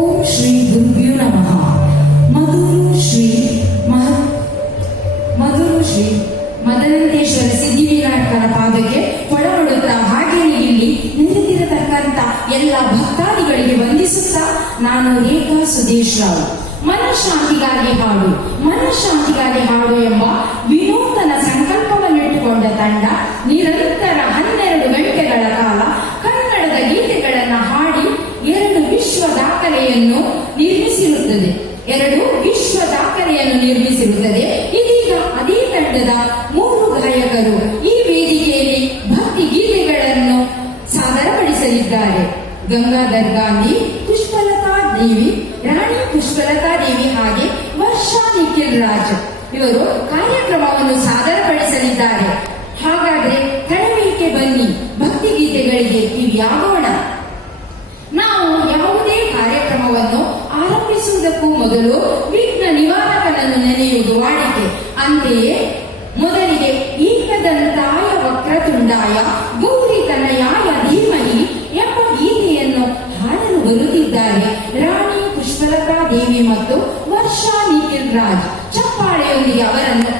ಓಂ ಶ್ರೀ ಗುರುಭ್ಯೋ ನಮಃ. ಮಧುರು ಶ್ರೀ ಮದನಂತೇಶ್ವರ ಸಿದ್ಧಿವಿನಾಯಕರ ಪಾದಕ್ಕೆ ಕೊಡಬಡುತ್ತಾ ಹಾಗೆಯೇ ಇಲ್ಲಿ ನಿಂತಿರತಕ್ಕಂಥ ಎಲ್ಲ ಭಕ್ತಾದಿಗಳಿಗೆ ವಂದಿಸುತ್ತಾ ನಾನು ರೇಖಾ ಸುದೇಶ್ ರಾವ್. ಮನಃಶಾಂತಿಗಾಗಿ ಹಾಡು ಎಂಬ ವಿನೂತನ ಸಂಕಲ್ಪವನ್ನಿಟ್ಟುಕೊಂಡ ತಂಡ ನಿರಂತರ 12 ಗಂಟೆಗಳ ಕಾಲ ಕನ್ನಡದ ಗೀತೆಗಳನ್ನು ಹಾಡಿ 2 ವಿಶ್ವ ದಾಖಲೆಯನ್ನು ನಿರ್ಮಿಸಿರುತ್ತದೆ. ಇದೀಗ ಅದೇ ತಂಡದ 3 ಗಾಯಕರು ಈ ವೇದಿಕೆಯಲ್ಲಿ ಭಕ್ತಿ ಗೀತೆಗಳನ್ನು ಸಾದರಪಡಿಸಲಿದ್ದಾರೆ. ಗಂಗಾಧರ್ ಗಾಂಧಿ, ರಾಣಿ ಪುಷ್ಪಲತಾ ದೇವಿ ಹಾಗೆ ವರ್ಷಾ ನಿಖಿಲ್ ರಾಜ್ ಇವರು ಕಾರ್ಯಕ್ರಮವನ್ನು ಸಾದರಪಡಿಸಲಿದ್ದಾರೆ. ಹಾಗಾದ್ರೆ ಕಣಿವೆಗೆ ಬನ್ನಿ, ಭಕ್ತಿ ಗೀತೆಗಳಿಗೆ ಕಿವಿಯಾಗೋಣ. ನಾವು ಯಾವುದೇ ಕಾರ್ಯಕ್ರಮವನ್ನು ಆರಂಭಿಸುವುದಕ್ಕೂ ಮೊದಲು ವಿಘ್ನ ನಿವಾರಕನನ್ನು ನೆನೆಯುವುದು ವಾಡಿಕೆ. ಅಂತೆಯೇ ಮೊದಲಿಗೆ ಏಕದಂತಾಯ ವಕ್ರತುಂಡಾಯ ಗೌರಿ ತನಯಾಯ ಧೀಮಹಿ ಎಂಬ ಗೀತೆಯನ್ನು ಹಾಡಲು ಬರುತ್ತಿದ್ದಾರೆ ರಾಣಿ ಪುಷ್ಪಲತಾ ದೇವಿ ಮತ್ತು ವರ್ಷಾ ನಿಖಿಲ್ ರಾಜ್. ಚಪ್ಪಾಳೆಯೊಂದಿಗೆ ಅವರನ್ನು